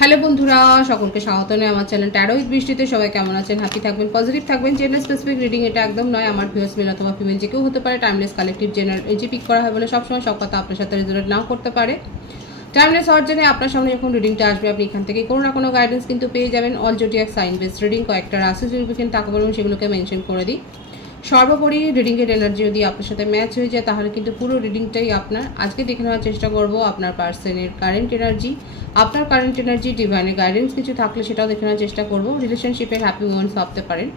Hello বন্ধুরা, সকলকে স্বাগত জানাই আমার চ্যানেল ট্যারো উইথ বৃষ্টিতে। সবাই কেমন আছেন? হ্যাপি থাকবেন, পজিটিভ থাকবেন। জেনারেল স্পেসিফিক রিডিং এটা একদম নয়। আমার ভিউয়ার্স মেল অথবা ফিমেল যে কেউ হতে পারে। টাইমলেস কালেকটিভ জেনারেল এজি পিক করা হয় বলে সবসময় সব কথা আপনার সাথে রেজোনেট নাও করতে পারে। টাইমলেস হওয়ার জন্য আপনার সামনে যখন রিডিংটা আসবে আপনি এখান থেকে কোনো না কোনো গাইডেন্স কিন্তু পেয়ে যাবেন। All zodiac sign base reading, কয়েকটা রাশি যদি টাকা বলবেন সেগুলোকে মেনশন করে দিই। সর্বোপরি রিডিংয়ের এনার্জি যদি আপনার সাথে ম্যাচ হয়ে যায় তাহলে কিন্তু পুরো রিডিংটাই আপনার। আজকে দেখে নেওয়ার চেষ্টা করব আপনার পার্সনের কারেন্ট এনার্জি, আপনার কারেন্ট এনার্জি, ডিভাইনের গাইডেন্স কিছু থাকলে সেটাও দেখে নেওয়ার চেষ্টা করব। রিলেশনশিপের হ্যাপি মোমেন্টস ভাবতে পারেন,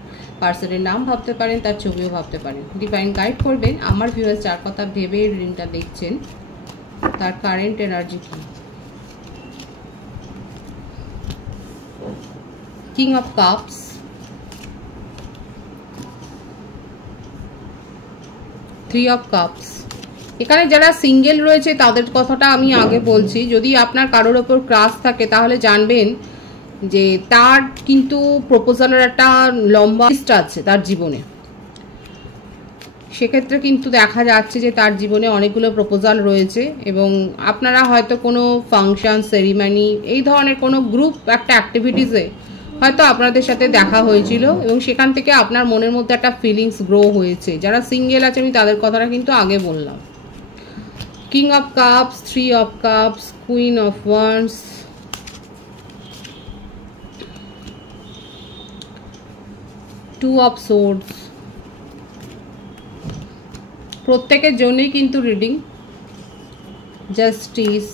পার্সনের নাম ভাবতে পারেন, তার ছবিও ভাবতে পারেন। ডিভাইন গাইড করবেন আমার ভিউয়ার্স যার কথা ভেবে রিডিংটা দেখছেন তার কারেন্ট এনার্জি কি। King of cups, three of cups. এখানে যারা সিঙ্গেল রয়েছে তাদের কথাটা আমি আগে বলছি। যদি আপনার কারোর ওপর ক্রাশ থাকে তাহলে জানবেন যে তার কিন্তু প্রপোজালের একটা লম্বা লিস্ট আছে তার জীবনে। সেক্ষেত্রে কিন্তু দেখা যাচ্ছে যে তার জীবনে অনেকগুলো প্রপোজাল রয়েছে এবং আপনারা হয়তো কোনো ফাংশন, সেরিমনি, এই ধরনের কোনো গ্রুপ একটা অ্যাক্টিভিটিসে হয়তো আপনাদের সাথে দেখা হয়েছিল এবং সেখান থেকে আপনার মনের মধ্যে একটা ফিলিংস গ্রো হয়েছে। যারা সিঙ্গেল আছে আমি তাদের কথাটা কিন্তু আগে বললাম। King of cups, three of cups, queen of wands, two of swords. প্রত্যেকের জন্যই কিন্তু রিডিং। জাস্টিস,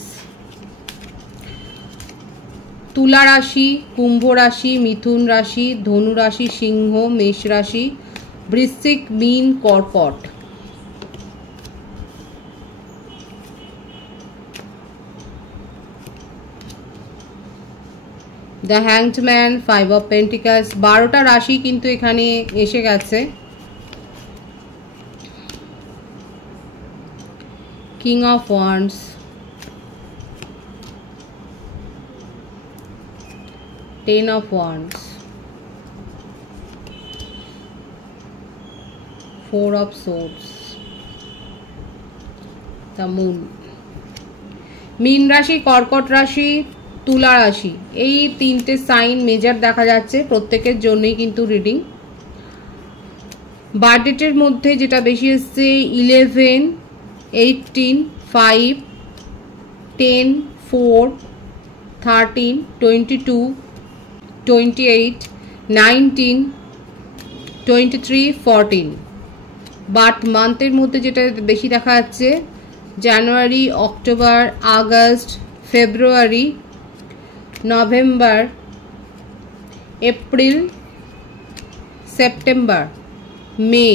তুলা রাশি, কুম্ভ রাশি, মিথুন রাশি, ধনু রাশি, সিংহ, মেষ রাশি, বৃশ্চিক, মীন, কর্কট। The hanged man, five of pentacles. 12টা রাশি কিন্তু এখানে এসে গেছে। King of wands, ten of wands, four of swords, the moon. মীন রাশি, কর্কট রাশি, তুলা রাশি, এই তিনটে সাইন মেজর দেখা যাচ্ছে। প্রত্যেকের জন্যই কিন্তু রিডিং। বার্থডেটের মধ্যে যেটা বেশি এসছে 11, 18, 5, 10, 4, 13, 22, 28, 19, 23, 14। বাট মান্থের মধ্যে যেটা বেশি দেখা যাচ্ছে জানুয়ারি, অক্টোবর, আগস্ট, ফেব্রুয়ারি, নভেম্বর, এপ্রিল, সেপ্টেম্বর, মে,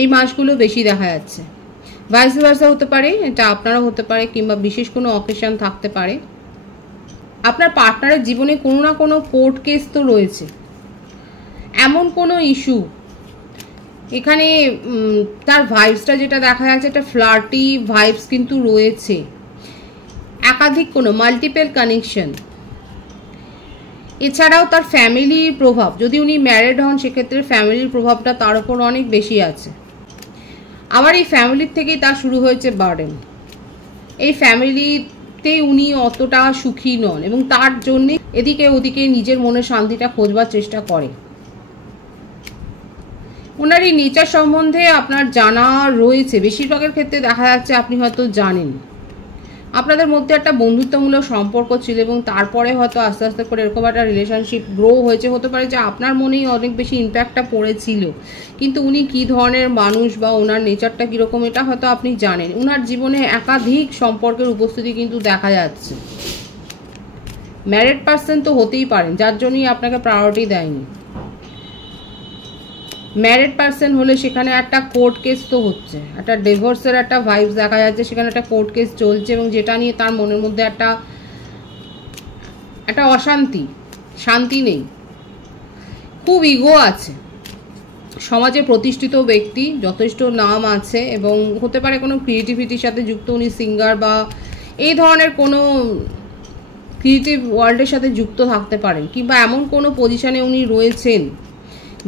এই মাসগুলো বেশি দেখা যাচ্ছে। ভাইস ভার্সা হতে পারে, এটা আপনারও হতে পারে, কিংবা বিশেষ কোনো অকেশন থাকতে পারে। আপনার পার্টনারের জীবনে কোনো না কোনো কোর্ট কেস তো রয়েছে, এমন কোনো ইস্যু এখানে তার ভাইবসটা যেটা দেখা যাচ্ছে একটা ফ্লার্টি ভাইবস কিন্তু রয়েছে। একাধিক কোনো মাল্টিপল কানেকশন। এছাড়াও তার ফ্যামিলির প্রভাব, যদি উনি ম্যারিড হন সেক্ষেত্রে ফ্যামিলির প্রভাবটা তার উপর অনেক বেশি আছে। আবার এই ফ্যামিলির থেকেই তার শুরু হয়েছে বার্ডেন। এই ফ্যামিলিতে উনি অতটা সুখী নন এবং তার জন্যে এদিকে ওদিকে নিজের মনের শান্তিটা খোঁজবার চেষ্টা করে। ওনার এই নেচার সম্বন্ধে আপনার জানা রয়েছে। বেশিরভাগের ক্ষেত্রে দেখা যাচ্ছে আপনি হয়তো জানেন। আপনাদের মধ্যে একটা বন্ধুত্বমূলক সম্পর্ক ছিল এবং তারপরে হয়তো আস্তে আস্তে করে এরকম একটা রিলেশনশিপ গ্রো হয়েছে। হতে পারে যে আপনার মনেই অনেক বেশি ইম্প্যাক্টটা পড়েছিল, কিন্তু উনি কী ধরনের মানুষ বা ওনার নেচারটা কীরকম এটা হয়তো আপনি জানেন। ওনার জীবনে একাধিক সম্পর্কের উপস্থিতি কিন্তু দেখা যাচ্ছে। ম্যারিড পার্সন তো হতেই পারেন যার জন্যই আপনাকে প্রায়োরিটি দেয়নি। ম্যারিড পার্সন হলে সেখানে একটা কোর্ট কেস তো হচ্ছে, একটা ডিভোর্সের একটা ভাইবস দেখা যাচ্ছে। সেখানে একটা কোর্ট কেস চলছে এবং যেটা নিয়ে তার মনের মধ্যে একটা অশান্তি, শান্তি নেই, খুব ইগো আছে। সমাজে প্রতিষ্ঠিত ব্যক্তি, যথেষ্ট নাম আছে এবং হতে পারে কোনো ক্রিয়েটিভিটির সাথে যুক্ত। উনি সিঙ্গার বা এই ধরনের কোনো ক্রিয়েটিভ ওয়ার্ল্ডের সাথে যুক্ত থাকতে পারেন, কিংবা এমন কোনো পজিশনে উনি রয়েছেন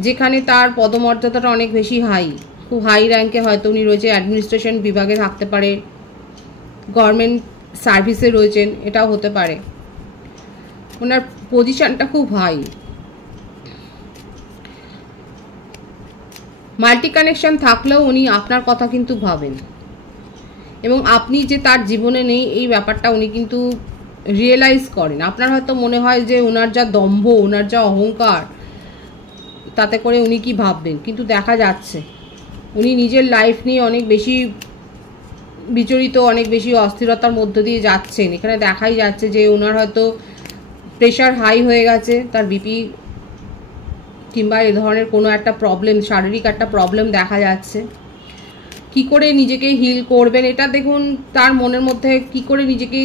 যেখানে তার পদমর্যাদাটা অনেক বেশি হাই, খুব হাই র্যাঙ্কে হয়তো উনি রয়েছে। অ্যাডমিনিস্ট্রেশন বিভাগে থাকতে পারে, গভর্নমেন্ট সার্ভিসে রয়েছেন, এটাও হতে পারে। ওনার পজিশনটা খুব হাই। মাল্টি কানেকশন থাকলেও উনি আপনার কথা কিন্তু ভাবেন, এবং আপনি যে তার জীবনে নেই এই ব্যাপারটা উনি কিন্তু রিয়েলাইজ করেন। আপনার হয়তো মনে হয় যে ওনার যা দম্ভ, ওনার যা অহংকার, তাতে করে উনি কি ভাববেন, কিন্তু দেখা যাচ্ছে উনি নিজের লাইফ নিয়ে অনেক বেশি বিচলিত, অনেক বেশি অস্থিরতার মধ্য দিয়ে যাচ্ছেন। এখানে দেখাই যাচ্ছে যে ওনার হয়তো প্রেশার হাই হয়ে গেছে, তার বিপি কিংবা এ ধরনের কোনো একটা প্রবলেম, শারীরিক একটা প্রবলেম দেখা যাচ্ছে। কি করে নিজেকে হিল করবেন এটা দেখুন, তার মনের মধ্যে কি করে নিজেকে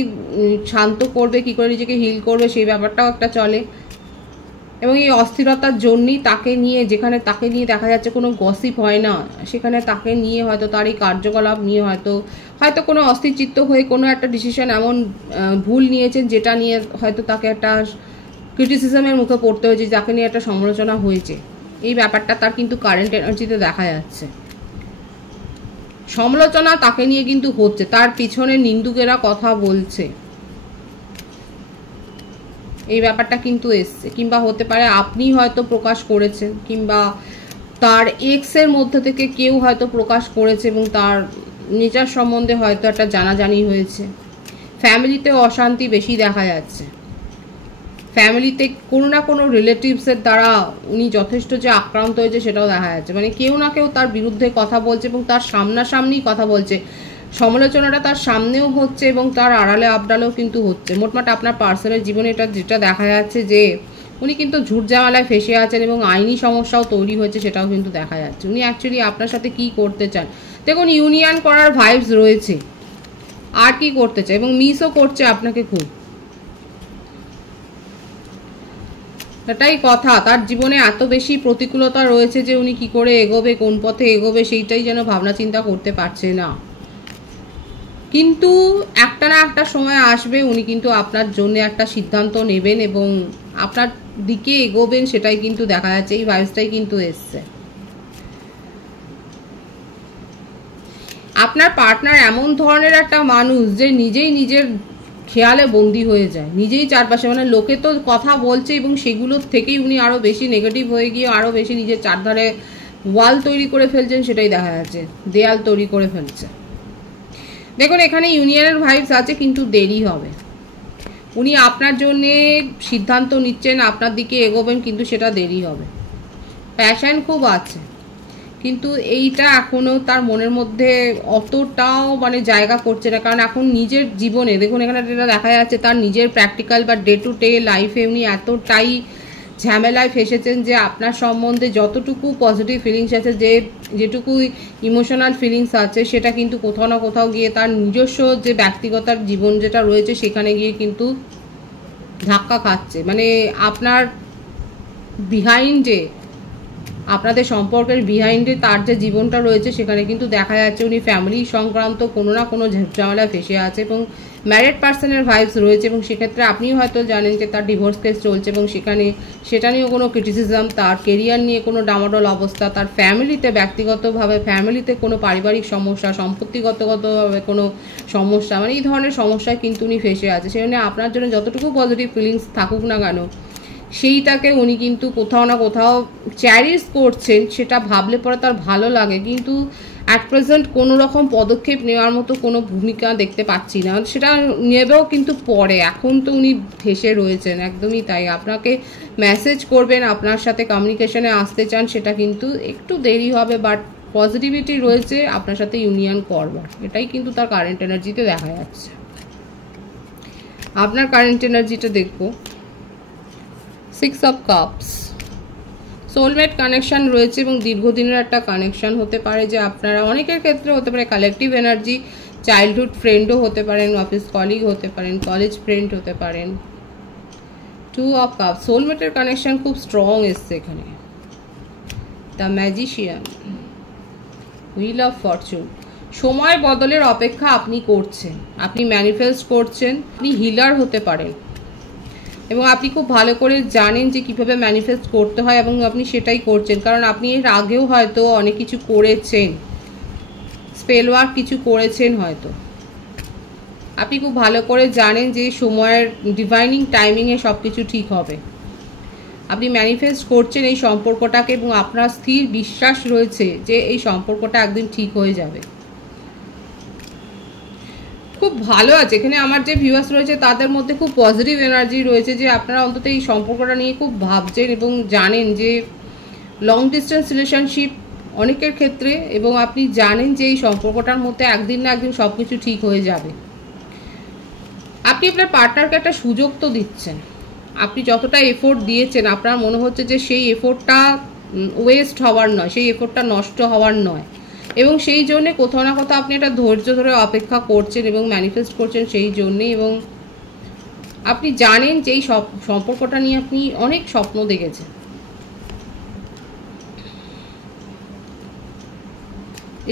শান্ত করবে, কি করে নিজেকে হিল করবে সেই ব্যাপারটাও একটা চলে। এবং এই অস্থিরতার জন্যই তাকে নিয়ে, যেখানে তাকে নিয়ে দেখা যাচ্ছে কোনো গসিপ হয় না, সেখানে তাকে নিয়ে হয়তো তার এই কার্যকলাপ নিয়ে হয়তো কোনো অস্থিরচিত্ত হয়ে কোনো একটা ডিসিশন এমন ভুল নিয়েছেন যেটা নিয়ে হয়তো তাকে একটা ক্রিটিসিজমের মুখে পড়তে হয়েছে, যাকে নিয়ে একটা সমালোচনা হয়েছে। এই ব্যাপারটা তার কিন্তু কারেন্ট এনার্জিতে দেখা যাচ্ছে। সমালোচনা তাকে নিয়ে কিন্তু হচ্ছে, তার পিছনে নিন্দুকেরা কথা বলছে, এই ব্যাপারটা কিন্তু এসছে। কিংবা হতে পারে আপনি হয়তো প্রকাশ করেছেন, কিংবা তার এক্সের মধ্যে থেকে কেউ হয়তো প্রকাশ করেছে এবং তার নেচার সম্বন্ধে হয়তো একটা জানাজানি হয়েছে। ফ্যামিলিতে অশান্তি বেশি দেখা যাচ্ছে, ফ্যামিলিতে কোনো না কোনো রিলেটিভসের দ্বারা উনি যথেষ্ট যে আক্রান্ত হয়েছে সেটাও দেখা যাচ্ছে। মানে কেউ না কেউ তার বিরুদ্ধে কথা বলছে এবং তার সামনাসামনি কথা বলছে, সমালোচনাটা তার সামনেও হচ্ছে এবং তার আড়ালে আবডালেও কিন্তু হচ্ছে। মোটমাট আপনার পার্সোনাল জীবনে এটা যেটা দেখা যাচ্ছে যে উনি কিন্তু ঝুট ঝামেলায় ফেসে আছেন এবং আইনি সমস্যাও তৈরি হয়েছে, সেটাও কিন্তু দেখা যাচ্ছে। উনি অ্যাকচুয়ালি আপনার সাথে কি করতে চান দেখুন, ইউনিয়ন করার ভাইবস রয়েছে, আর কি করতে চায়, এবং মিসও করছে আপনাকে খুব। এটাই কথা, তার জীবনে এত বেশি প্রতিকূলতা রয়েছে যে উনি কি করে এগোবে, কোন পথে এগোবে সেইটাই যেন ভাবনা চিন্তা করতে পারছে না। কিন্তু একটা না একটা সময় আসবে উনি কিন্তু আপনার জন্য একটা সিদ্ধান্ত নেবেন এবং আপনার দিকে এগোবেন, সেটাই কিন্তু দেখা যাচ্ছে। এই ভাইবসটাই কিন্তু এসছে। আপনার পার্টনার এমন ধরনের একটা মানুষ যে নিজেই নিজের খেয়ালে বন্দি হয়ে যায়, নিজেই চারপাশে, মানে লোকে তো কথা বলছে এবং সেগুলোর থেকেই উনি আরও বেশি নেগেটিভ হয়ে গিয়ে আরও বেশি নিজের চারধারে ওয়াল তৈরি করে ফেলছেন, সেটাই দেখা যাচ্ছে, দেয়াল তৈরি করে ফেলছে। দেখুন এখানে ইউনিয়নের ভাইবস আছে, কিন্তু দেরি হবে। উনি আপনার জন্যে সিদ্ধান্ত নিচ্ছেন, আপনার দিকে এগোবেন, কিন্তু সেটা দেরি হবে। প্যাশন খুব আছে, কিন্তু এইটা এখনও তার মনের মধ্যে অতটাও মানে জায়গা করছে না। কারণ এখন নিজের জীবনে দেখুন এখানে যেটা দেখা যাচ্ছে, তার নিজের প্র্যাকটিক্যাল বা ডে টু ডে লাইফে উনি এতটাই ঝামেলায় ফেসেছেন যে আপনার সম্বন্ধে যতটুকু পজিটিভ ফিলিংস আছে, যেটুকু ইমোশনাল ফিলিংস আছে, সেটা কিন্তু কোথাও না কোথাও গিয়ে তার নিজস্ব যে ব্যক্তিগত জীবন যেটা রয়েছে সেখানে গিয়ে কিন্তু ধাক্কা খাচ্ছে। মানে আপনার বিহাইন্ডে, আপনাদের সম্পর্কের বিহাইন্ডে তার যে জীবনটা রয়েছে সেখানে কিন্তু দেখা যাচ্ছে উনি ফ্যামিলি সংক্রান্ত কোনো না কোনো ঝামেলা ফেসে আছে এবং ম্যারিড পার্সনের ভাইবস রয়েছে। এবং সেক্ষেত্রে আপনিও হয়তো জানেন যে তার ডিভোর্স কেস চলছে এবং সেটা নিয়েও কোনো ক্রিটিসিজম, তার কেরিয়ার নিয়ে কোনো ডামাডোল অবস্থা, তার ফ্যামিলিতে ব্যক্তিগতভাবে ফ্যামিলিতে কোনো পারিবারিক সমস্যা, সম্পত্তিগতভাবে কোনো সমস্যা, মানে এই ধরনের সমস্যায় কিন্তু উনি ফেসে আছে। সেজন্য আপনার জন্য যতটুকু পজিটিভ ফিলিংস থাকুক না কেন, সেইটাকে উনি কিন্তু কোথাও না কোথাও চ্যারিশ করছেন, সেটা ভাবলে পরে তার ভালো লাগে। কিন্তু অ্যাট প্রেজেন্ট কোনো রকম পদক্ষেপ নেওয়ার মতো কোনো ভূমিকা দেখতে পাচ্ছি না, সেটা নেবেও কিন্তু পরে। এখন তো উনি ভেসে রয়েছেন, একদমই তাই। আপনাকে মেসেজ করবেন, আপনার সাথে কমিউনিকেশনে আসতে চান, সেটা কিন্তু একটু দেরি হবে, বাট পজিটিভিটি রয়েছে আপনার সাথে ইউনিয়ন করবার, এটাই কিন্তু তার কারেন্ট এনার্জিতে দেখা যাচ্ছে। আপনার কারেন্ট এনার্জিটা দেখবো। 6 অফ কাপস, সোলমেট কানেকশন রয়েছে এবং দীর্ঘদিনের একটা কানেকশন হতে পারে, যে আপনারা অনেকের ক্ষেত্রে হতে পারে কালেকটিভ এনার্জি, চাইল্ডহুড ফ্রেন্ডও হতে পারেন, অফিস কলিগ হতে পারেন, কলেজ ফ্রেন্ড হতে পারেন। 2 অফ কাপস, সোলমেটের কানেকশন খুব স্ট্রং এসছে এখানে। The magician, wheel of Fortune, সময় বদলের অপেক্ষা আপনি করছেন, আপনি ম্যানিফেস্ট করছেন, আপনি হিলার হতে পারেন এবং আপনি খুব ভালো করে জানেন যে কিভাবে ম্যানিফেস্ট করতে হয় এবং আপনি সেটাই করছেন। কারণ আপনি এর আগেও হয়তো অনেক কিছু করেছেন, স্পেল ওয়ার্ক কিছু করেছেন হয়তো। আপনি খুব ভালো করে জানেন যে সময়ের ডিভাইনিং টাইমিংয়ে সব কিছু ঠিক হবে। আপনি ম্যানিফেস্ট করছেন এই সম্পর্কটাকে এবং আপনার স্থির বিশ্বাস রয়েছে যে এই সম্পর্কটা একদিন ঠিক হয়ে যাবে। খুব ভালো আছে। এখানে আমার যে ভিউয়ার্স রয়েছে তাদের মধ্যে খুব পজিটিভ এনার্জি রয়েছে যে আপনারা অন্তত এই সম্পর্কটা নিয়ে খুব ভাবছেন এবং জানেন যে লং ডিস্টেন্স রিলেশনশিপ অনেকের ক্ষেত্রে, এবং আপনি জানেন যে এই সম্পর্কটার মধ্যে একদিন না একদিন সব কিছু ঠিক হয়ে যাবে। আপনি আপনার পার্টনারকে একটা সুযোগ তো দিচ্ছেন। আপনি যতটা এফোর্ট দিয়েছেন আপনার মনে হচ্ছে যে সেই এফোর্টটা ওয়েস্ট হওয়ার নয়, সেই এফোর্টটা নষ্ট হওয়ার নয়, এবং সেই জন্যে কোথাও না কোথাও আপনি একটা ধৈর্য ধরে অপেক্ষা করছেন এবং ম্যানিফেস্ট করছেন সেই জন্যে। এবং আপনি জানেন যে এই সম্পর্কটা নিয়ে আপনি অনেক স্বপ্ন দেখেছেন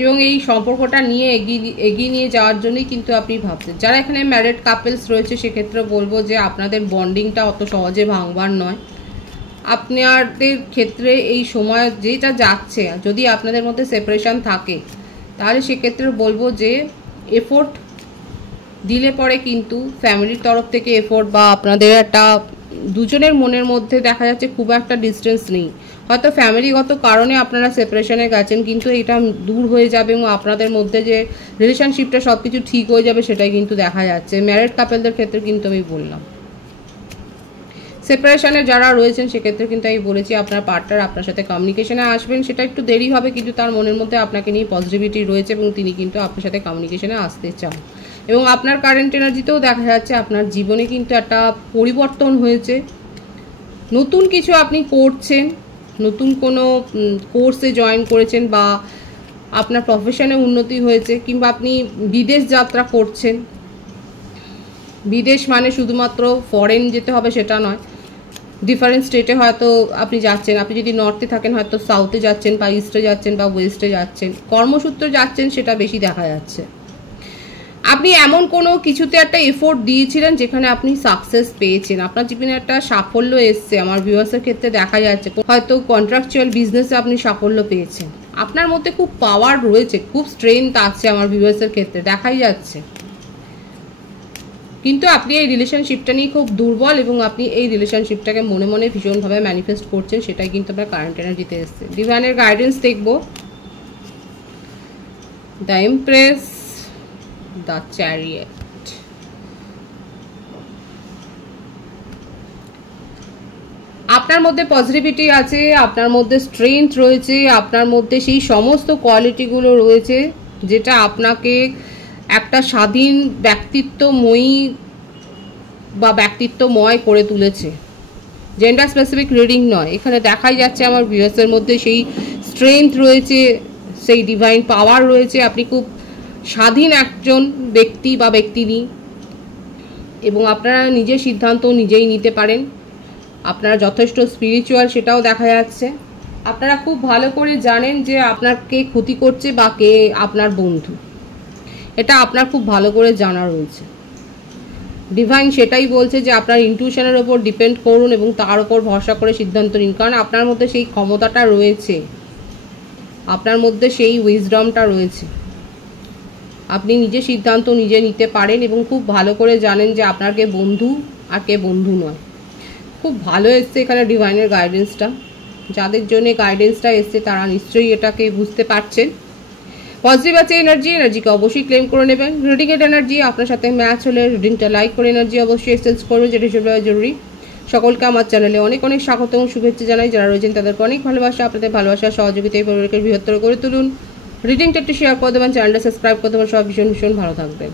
এবং এই সম্পর্কটা নিয়ে এগিয়ে নিয়ে যাওয়ার জন্যই কিন্তু আপনি ভাবছেন। যারা এখানে ম্যারিড কাপলস রয়েছে সেক্ষেত্রে বলবো যে আপনাদের বন্ডিংটা অত সহজে ভাঙবার নয়। আপনাদের ক্ষেত্রে এই সময় যেটা যাচ্ছে, যদি আপনাদের মধ্যে সেপারেশন থাকে তাহলে সেক্ষেত্রে বলবো যে এফোর্ট দিলে পরে কিন্তু ফ্যামিলির তরফ থেকে এফোর্ট বা আপনাদের একটা দুজনের মনের মধ্যে দেখা যাচ্ছে খুব একটা ডিস্টেন্স নেই। হয়তো ফ্যামিলিগত কারণে আপনারা সেপারেশনে গেছেন, কিন্তু এটা দূর হয়ে যাবে এবং আপনাদের মধ্যে যে রিলেশনশিপটা সব কিছু ঠিক হয়ে যাবে সেটাই কিন্তু দেখা যাচ্ছে। ম্যারিড কাপলদের ক্ষেত্রে কিন্তু আমি বললাম। সেপারেশনে যারা রয়েছেন সেক্ষেত্রে কিন্তু আমি বলেছি আপনার পার্টনার আপনার সাথে কমিউনিকেশনে আসবেন, সেটা একটু দেরি হবে কিন্তু তার মনের মধ্যে আপনাকে নিয়ে পজিটিভিটি রয়েছে এবং তিনি কিন্তু আপনার সাথে কমিউনিকেশনে আসতে চান। এবং আপনার কারেন্ট এনার্জিতেও দেখা যাচ্ছে আপনার জীবনে কিন্তু একটা পরিবর্তন হয়েছে, নতুন কিছু আপনি করছেন, নতুন কোনো কোর্সে জয়েন করেছেন বা আপনার প্রফেশনে উন্নতি হয়েছে, কিংবা আপনি বিদেশ যাত্রা করছেন। বিদেশ মানে শুধুমাত্র ফরেন যেতে হবে সেটা নয়, ডিফারেন্ট স্টেটে হয়তো আপনি যাচ্ছেন। আপনি যদি নর্থে থাকেন হয়তো সাউথে যাচ্ছেন বা ইস্টে যাচ্ছেন বা ওয়েস্টে যাচ্ছেন, কর্মসূত্রে যাচ্ছেন সেটা বেশি দেখা যাচ্ছে। আপনি এমন কোনো কিছুতে একটা এফোর্ট দিয়েছিলেন যেখানে আপনি সাকসেস পেয়েছেন, আপনার জীবনে একটা সাফল্য এসছে। আমার ভিউয়ার্সের ক্ষেত্রে দেখা যাচ্ছে হয়তো কন্ট্রাকচুয়াল বিজনেসে আপনি সাফল্য পেয়েছেন। আপনার মধ্যে খুব পাওয়ার রয়েছে, খুব স্ট্রেংথ আছে আমার ভিউয়ার্সের ক্ষেত্রে দেখাই যাচ্ছে, কিন্তু আপনি এই রিলেশনশিপটা নিয়ে খুব দুর্বল এবং আপনি এই রিলেশনশিপটাকে মনে মনে ভীষণভাবে ম্যানিফেস্ট করছেন, সেটাই কিন্তু আপনার কারেন্ট এনার্জিতে এসছে। ডিভাইনের গাইডেন্স দেখব, দ্য এমপ্রেস, দ্য চ্যারিয়েট। আপনার মধ্যে পজিটিভিটি আছে, আপনার মধ্যে স্ট্রেংথ রয়েছে, আপনার মধ্যে সেই সমস্ত কোয়ালিটিগুলো রয়েছে যেটা আপনাকে একটা স্বাধীন ব্যক্তিত্বময়ী বা ব্যক্তিত্বময় করে তুলেছে। জেন্ডার স্পেসিফিক রিডিং নয়, এখানে দেখাই যাচ্ছে আমার ভিউয়ার্সের মধ্যে সেই স্ট্রেংথ রয়েছে, সেই ডিভাইন পাওয়ার রয়েছে। আপনি খুব স্বাধীন একজন ব্যক্তি বা ব্যক্তিনী এবং আপনারা নিজের সিদ্ধান্ত নিজেই নিতে পারেন। আপনারা যথেষ্ট স্পিরিচুয়াল সেটাও দেখা যাচ্ছে। আপনারা খুব ভালো করে জানেন যে আপনার কে ক্ষতি করছে বা কে আপনার বন্ধু, এটা আপনার খুব ভালো করে জানা রয়েছে। ডিভাইন সেটাই বলছে যে আপনার ইনটিউশনের ওপর ডিপেন্ড করুন এবং তার ওপর ভরসা করে সিদ্ধান্ত নিন, কারণ আপনার মধ্যে সেই ক্ষমতাটা রয়েছে, আপনার মধ্যে সেই উইজডমটা রয়েছে। আপনি নিজে সিদ্ধান্ত নিজে নিতে পারেন এবং খুব ভালো করে জানেন যে আপনার কে বন্ধু আর কে বন্ধু নয়। খুব ভালো এসছে এখানে ডিভাইনের গাইডেন্সটা। যাদের জন্য গাইডেন্সটা এসছে তারা নিশ্চয়ই এটাকে বুঝতে পারছেন। পজিটিভ আছে এনার্জিকে অবশ্যই ক্লেম করে নেবেন। রিডিংয়ের এনার্জি আপনার সাথে ম্যাচ হলে রিডিংটা লাইক করে এনার্জি অবশ্যই এক্সচেঞ্জ করবেন, যেটা হিসেবে জরুরি। সকলকে আমার চ্যানেলে অনেক অনেক স্বাগত এবং শুভেচ্ছা জানাই। যারা রয়েছেন তাদেরকে অনেক ভালোবাসা, আপনাদের ভালোবাসা সহযোগিতায় পরিবারকে বৃহত্তর করে তুলুন। রিডিংটা একটু শেয়ার করে দেবেন, চ্যানেলটা সাবস্ক্রাইব করে দেবেন। সব ভীষণ ভীষণ ভালো থাকবেন।